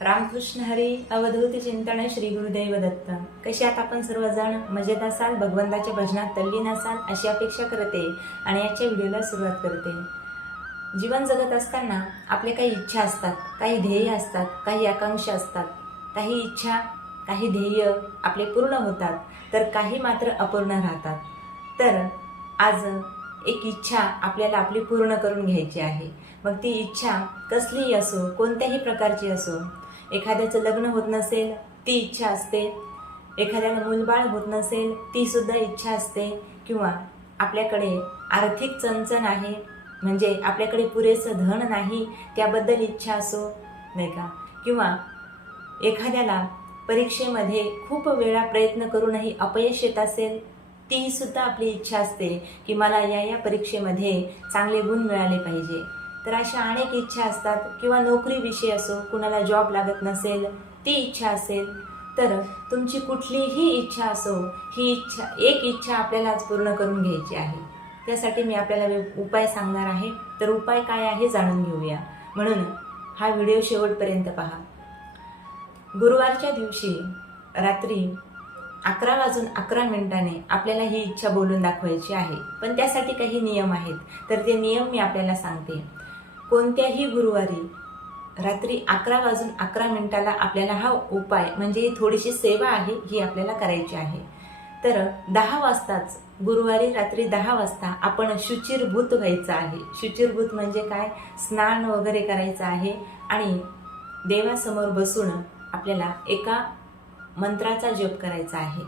रामकृष्ण हरी अवधूत चिंतन श्री गुरुदैव दत्त कशी आता आपण सर्वजण मजेत असाल भगवंताच्या भजनात तल्लीन असाल अशी अपेक्षा करते आणि याच्या व्हिडिओला सुरुवात करते. जीवन जगत असताना आपले काही इच्छा असतात काही ध्येय असतात काही आकांक्षा असतात. काही इच्छा काही ध्येय आपले पूर्ण होतात तर काही मात्र अपूर्ण राहतात. तर आज एक इच्छा आपल्याला आपली पूर्ण करून घ्यायची आहे. मग ती इच्छा कसलीही असो कोणत्याही प्रकारची असो एखाद्याचं लग्न होत नसेल ती इच्छा असते. एखाद्याला मूलबाळ होत नसेल ती सुद्धा इच्छा असते. किंवा आपल्याकडे आर्थिक चणचण आहे म्हणजे आपल्याकडे पुरेसं धन नाही त्याबद्दल इच्छा असो नाही का? किंवा एखाद्याला परीक्षेमध्ये खूप वेळा प्रयत्न करूनही अपयश येत असेल तीसुद्धा आपली इच्छा असते की मला या या परीक्षेमध्ये चांगले गुण मिळाले पाहिजे. तर अशा अनेक इच्छा असतात किंवा नोकरीविषयी असो कुणाला जॉब लागत नसेल ती इच्छा असेल तर तुमची कुठलीही इच्छा असो ही इच्छा एक इच्छा आपल्याला आज पूर्ण करून घ्यायची आहे. त्यासाठी मी आपल्याला उपाय सांगणार आहे. तर उपाय काय आहे जाणून घेऊया. म्हणून हा व्हिडिओ शेवटपर्यंत पहा. गुरुवारच्या दिवशी रात्री अकरा वाजून अकरा मिनिटाने आपल्याला ही इच्छा बोलून दाखवायची आहे. पण त्यासाठी काही नियम आहेत. तर ते नियम मी आपल्याला सांगते. कोणत्याही गुरुवारी रात्री अकरा वाजून अकरा मिनिटाला आपल्याला हा उपाय म्हणजे ही थोडीशी सेवा आहे ही आपल्याला करायची आहे. तर दहा वाजताच गुरुवारी रात्री दहा वाजता आपण शुचिरभूत व्हायचं आहे. शुचिरभूत म्हणजे काय? स्नान वगैरे करायचं आहे आणि देवासमोर बसून आपल्याला एका मंत्राचा जप करायचा आहे.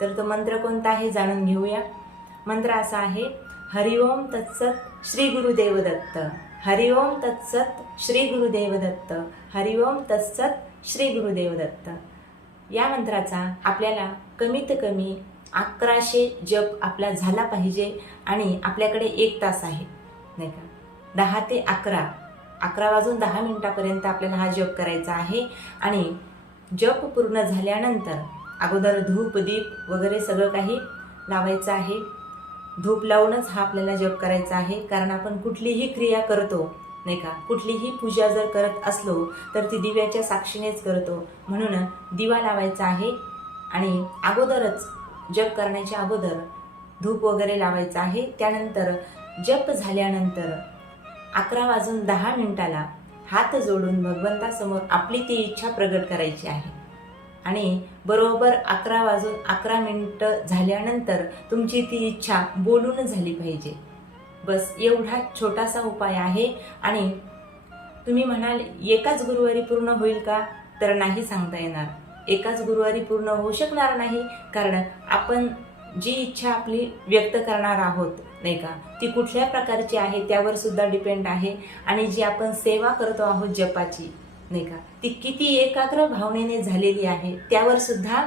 तर तो मंत्र कोणता आहे जाणून घेऊया. मंत्र असा आहे हरिओम तत्सत श्री गुरुदेव दत्त हरिओम तत्सत श्री गुरुदेव दत्त हरिओम तत्सत श्री गुरुदेव दत्त या मंत्राचा आपल्याला कमीत कमी अकराशे जप आपला झाला पाहिजे आणि आपल्याकडे एक तास आहे नाही का? दहा ते अकरा अकरा वाजून दहा मिनिटापर्यंत आपल्याला हा जप करायचा आहे आणि जप पूर्ण झाल्यानंतर अगोदर धूप दीप वगैरे सगळं काही लावायचं आहे. धूप लावूनच हा आपल्याला जप करायचा आहे कारण आपण कुठलीही क्रिया करतो नाही का? कुठलीही पूजा जर करत असलो तर ती दिव्याच्या साक्षीनेच करतो. म्हणून दिवा लावायचा आहे आणि अगोदरच जप करण्याच्या अगोदर धूप वगैरे लावायचा आहे. त्यानंतर जप झाल्यानंतर अकरा वाजून दहा मिनिटाला हात जोडून भगवंतासमोर आपली ती इच्छा प्रगट करायची आहे. आणि बरोबर अकरा वाजून अकरा मिनिटं झाल्यानंतर तुमची ती इच्छा बोलून झाली पाहिजे. बस एवढा छोटासा उपाय आहे आणि तुम्ही म्हणाल एकाच गुरुवारी पूर्ण होईल का? तर नाही सांगता येणार. एकाच गुरुवारी पूर्ण होऊ शकणार नाही कारण आपण जी इच्छा आपली व्यक्त करणार आहोत नाही का? ती कुठल्या प्रकारची आहे त्यावर सुद्धा डिपेंड आहे. आणि जी आपण सेवा करतो आहोत जपाची नाही का? ती किती एकाग्र भावनेने झालेली आहे त्यावर सुद्धा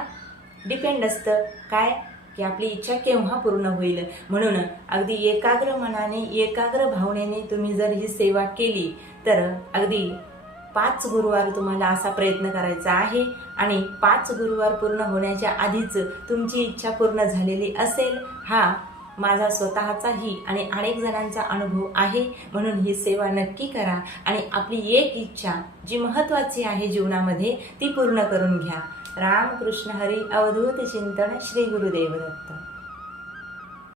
डिपेंड असतं. काय? की आपली इच्छा केव्हा पूर्ण होईल? म्हणून अगदी एकाग्र मनाने एकाग्र भावनेने तुम्ही जर ही सेवा केली तर अगदी पाच गुरुवार तुम्हाला असा प्रयत्न करायचा आहे आणि पाच गुरुवार पूर्ण होण्याच्या आधीच तुमची इच्छा पूर्ण झालेली असेल हा माझा स्वतःचाही आणि अनेक जणांचा अनुभव आहे. म्हणून ही सेवा नक्की करा आणि आपली एक इच्छा जी महत्त्वाची आहे जीवनामध्ये ती पूर्ण करून घ्या. राम कृष्ण हरी अवधूत चिंतन श्री गुरुदेव दत्त